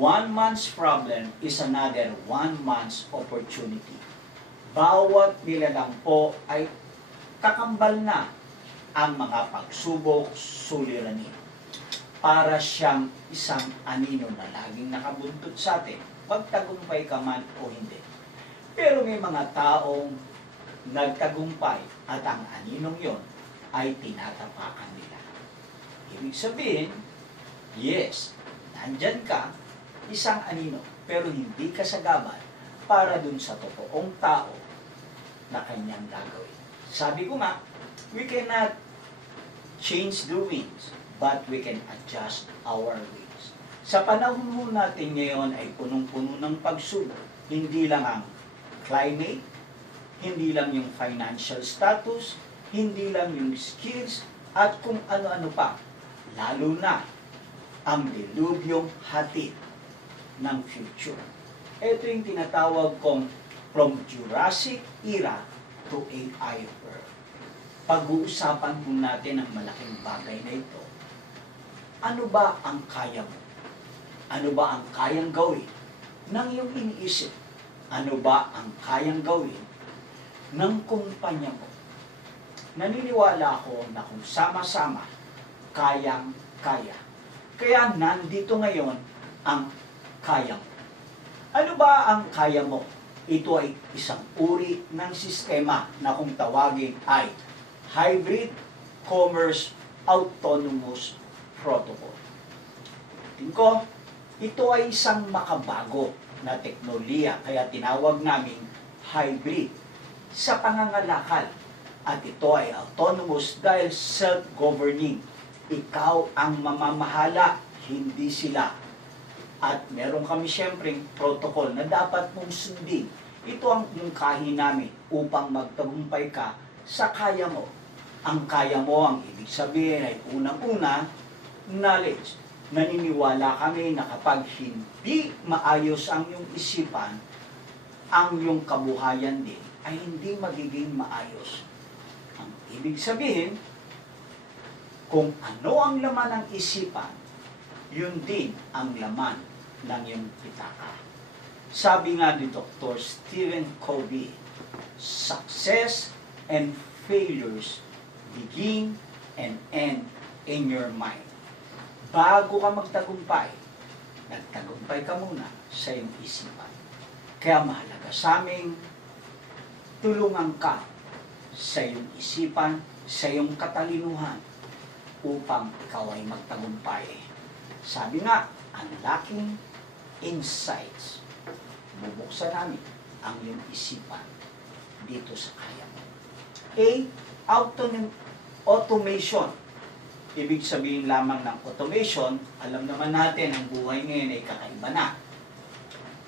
one man's problem is another one man's opportunity. Bawat nilalang po ay kakambal na ang mga pagsubok, suliranin. Para siyang isang anino na laging nakabuntot sa atin, pagtagumpay ka man o hindi. Pero may mga taong nagtagumpay at ang aninong yon ay tinatapakan nila. Ibig sabihin, yes, nandyan ka, isang anino, pero hindi ka sagabal para dun sa totoong tao na kanyang gagawin. Sabi ko nga, we cannot change the winds, but we can adjust our ways. Sa panahon ho natin ngayon ay punong-puno ng pagsubok. Hindi lang ang climate, hindi lang yung financial status, hindi lang yung skills, at kung ano-ano pa. Lalo na ang dilubyong hatid ng future. Ito yung tinatawag kong from Jurassic era to AI world. Pag-uusapan po natin ang malaking bagay na ito. Ano ba ang kaya mo? Ano ba ang kayang gawin ng iyong iniisip? Ano ba ang kayang gawin ng kumpanya mo? Naniniwala ako na kung sama-sama, kayang-kaya. Kaya nandito ngayon ang kaya mo. Ano ba ang kaya mo? Ito ay isang uri ng sistema na kung tawagin ay Hybrid Commerce Autonomous Protocol. Tingin ko, ito ay isang makabago na teknolohiya, kaya tinawag naming hybrid sa pangangalakal. At ito ay autonomous dahil self-governing. Ikaw ang mamamahala, hindi sila. At meron kami siyempreng protocol na dapat mong sundin. Ito ang mungkahi namin upang magtagumpay ka sa kaya mo. Ang kaya mo, ang ibig sabihin ay unang-una, knowledge. Naniniwala kami na kapag hindi maayos ang iyong isipan, ang iyong kabuhayan din ay hindi magiging maayos. Ang ibig sabihin, kung ano ang laman ng isipan, yun din ang laman ng iyong pitaka. Sabi nga ni Dr. Stephen Covey, success and failures begin and end in your mind. Bago ka magtagumpay, nagtagumpay ka muna sa iyong isipan. Kaya mahalaga sa aming tulungan ka sa iyong isipan, sa iyong katalinuhan, upang ikaw ay magtagumpay. Sabi nga, unlocking insights. Bubuksan namin ang iyong isipan dito sa kaya mo. Automation. Ibig sabihin lamang ng automation, alam naman natin ang buhay ngayon ay kakaiba na.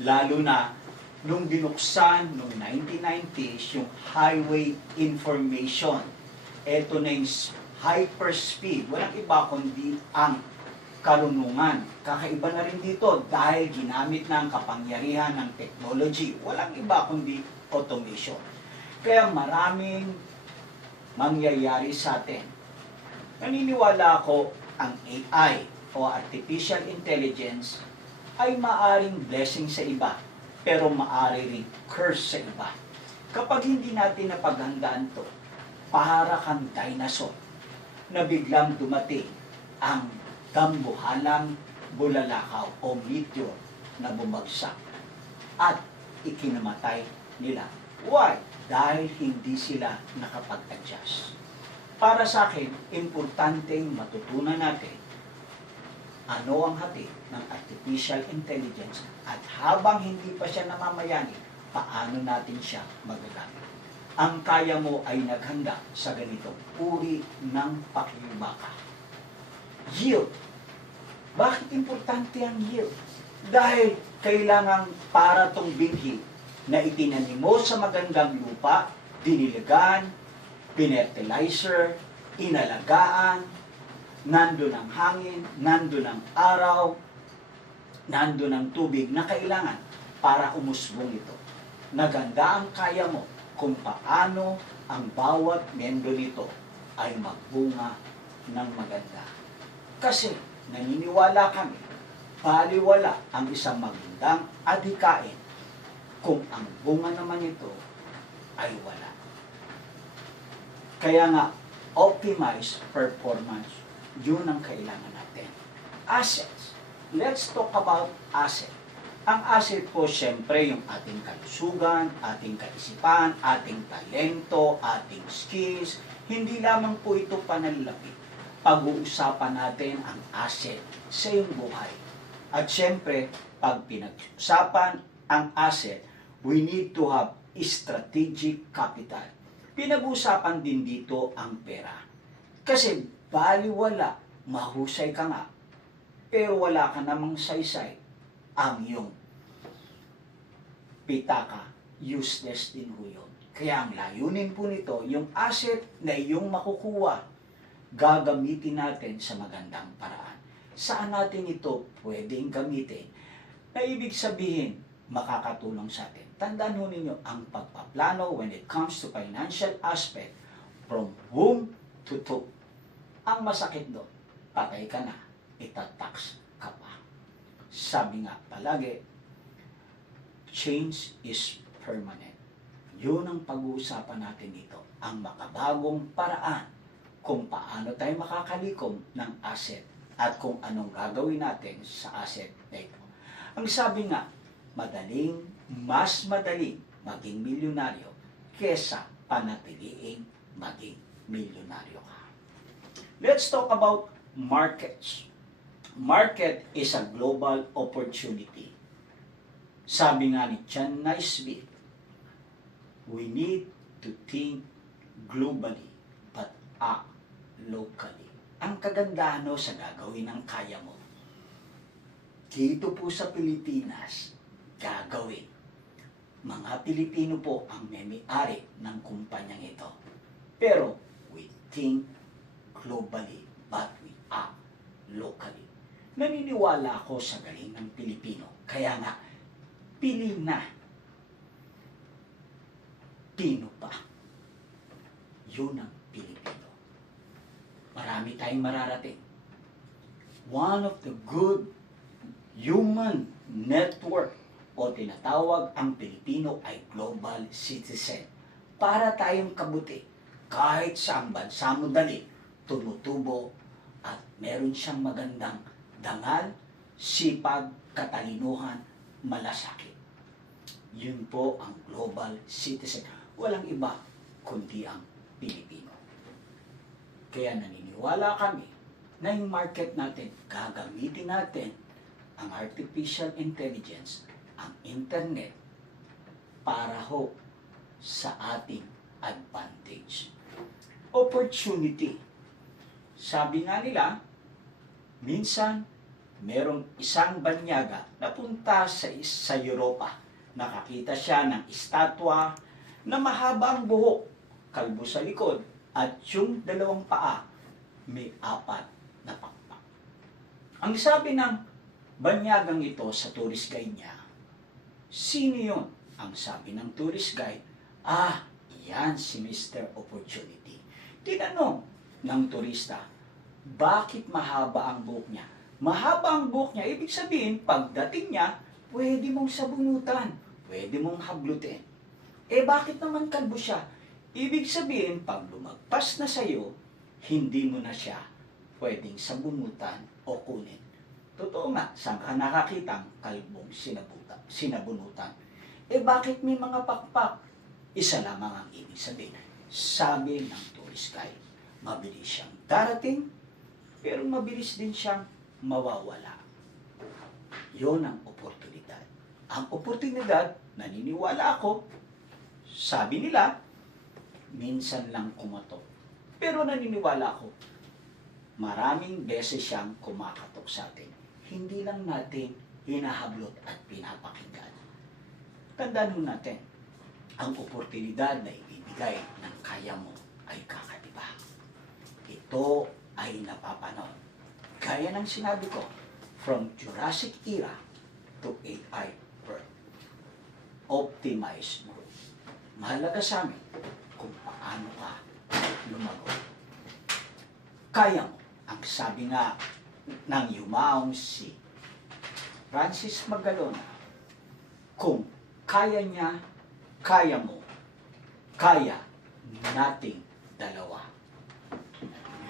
Lalo na nung binuksan nung 1990s yung highway information. Ito na yung hyperspeed. Walang iba kundi ang karunungan. Kakaiba na rin dito dahil ginamit na ang kapangyarihan ng technology. Walang iba kundi automation. Kaya maraming mangyayari sa atin. Naniniwala ako ang AI o Artificial Intelligence ay maaring blessing sa iba, pero maari rin curse sa iba. Kapag hindi natin napaghandaan to, para kang dinosaur na biglang dumating ang dambuhalang bulalakaw o meteor na bumagsak at ikinamatay nila. Why? Dahil hindi sila nakapag-adjust. Para sa akin, importanteng matutunan natin ano ang hatid ng artificial intelligence at habang hindi pa siya namamayani, paano natin siya magagamit. Ang kaya mo ay naghanda sa ganitong uri ng pakibaka. Yield. Bakit importante ang yield? Dahil kailangan para tong binhi na itinanim mo sa magandang lupa, dinilagan, pinertilizer, inalagaan, nandun ang hangin, nandun ang araw, nandun ang tubig na kailangan para umusbong ito. Naganda ang kaya mo kung paano ang bawat miyembro nito ay magbunga ng maganda. Kasi naniniwala kami baliwala ang isang magandang adhikain kung ang bunga naman ito ay wala. Kaya nga, optimize performance, yun ang kailangan natin. Assets. Let's talk about asset. Ang asset po, syempre, yung ating kalusugan, ating kaisipan, ating talento, ating skills. Hindi lamang po ito pananlapi. Pag-uusapan natin ang asset sa iyong buhay. At syempre, pag pinag-usapan ang asset, we need to have strategic capital. Pinag-usapan din dito ang pera. Kasi baliwala, mahusay ka nga, pero wala ka namang saysay, ang iyong pitaka, useless din ho yun. Kaya ang layunin po nito, yung asset na iyong makukuha, gagamitin natin sa magandang paraan. Saan natin ito pwedeng gamitin? Na ibig sabihin, makakatulong sa atin. Tandaan ho ninyo, ang pagpaplano when it comes to financial aspect, from womb to tomb. Ang masakit doon, patay ka na, itatax ka pa. Sabi nga palagi, change is permanent. Yun ang pag-uusapan natin dito. Ang makabagong paraan kung paano tayo makakalikom ng asset at kung anong gagawin natin sa asset na ito. Ang sabi nga, mas madaling maging milyonaryo kesa panatiliing maging milyonaryo ka. Let's talk about markets. Market is a global opportunity. Sabi nga ni John Naisbitt, we need to think globally but act locally. Ang kagandahan sa gagawin ng kaya mo, dito po sa Pilipinas, gagawin. Mga Pilipino po ang may-ari ng kumpanyang ito. Pero we think globally but we act locally. Naniniwala ako sa galing ng Pilipino. Kaya nga, pili na. Pino pa. Yun ang Pilipino. Marami tayong mararating. One of the good human network o tinatawag ang Pilipino ay global citizen. Para tayong kabuti, kahit sa ang bansa mo dali, tumutubo at meron siyang magandang dangal, sipag, katalinuhan, malasakit. Yun po ang global citizen. Walang iba kundi ang Pilipino. Kaya naniniwala kami na yung market natin, gagamitin natin ang artificial intelligence, ang internet, para ho sa ating advantage. Opportunity. Sabi nga nila, minsan, merong isang banyaga na punta sa Europa. Nakakita siya ng estatwa na mahaba ang buhok, kalbo sa likod, at yung dalawang paa may 4 na pakpak. Ang sabi ng banyagang ito sa tourist guide niya, sino yun? Ang sabi ng tourist guide, yan si Mr. Opportunity. Tinanong ng turista, bakit mahaba ang buhok niya? Mahaba ang buhok niya, ibig sabihin, pagdating niya, pwede mong sabunutan, pwede mong hablutin. Bakit naman kalbo siya? Ibig sabihin, pag lumagpas na sa'yo, hindi mo na siya pwedeng sabunutan o kunin. Totoo nga, saan ka nakakitang kalbong sinabunutan? Bakit may mga pakpak? Isa lamang ang ibig sabihin. Sabi ng tourist guide, mabilis siyang darating, pero mabilis din siyang mawawala. Yun ang oportunidad. Ang oportunidad, naniniwala ako, sabi nila, minsan lang kumatok. Pero naniniwala ako, maraming beses siyang kumakatok sa atin. Hindi lang natin hinahablot at pinapakinggan. Tandaan mo natin, ang oportunidad na ibibigay ng kaya mo ay kakaiba. Ito ay napapanon. Gaya ng sinabi ko, from Jurassic era to AI birth. Optimize mo. Mahalaga sa amin kung paano ka lumago. Kaya mo. Ang sabi nga ng yumaong si Francis Magalona, kung kaya niya, kaya mo, kaya nating dalawa.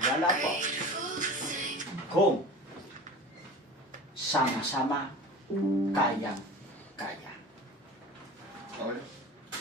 Wala po. Kung sama-sama, kayang-kaya. Okay.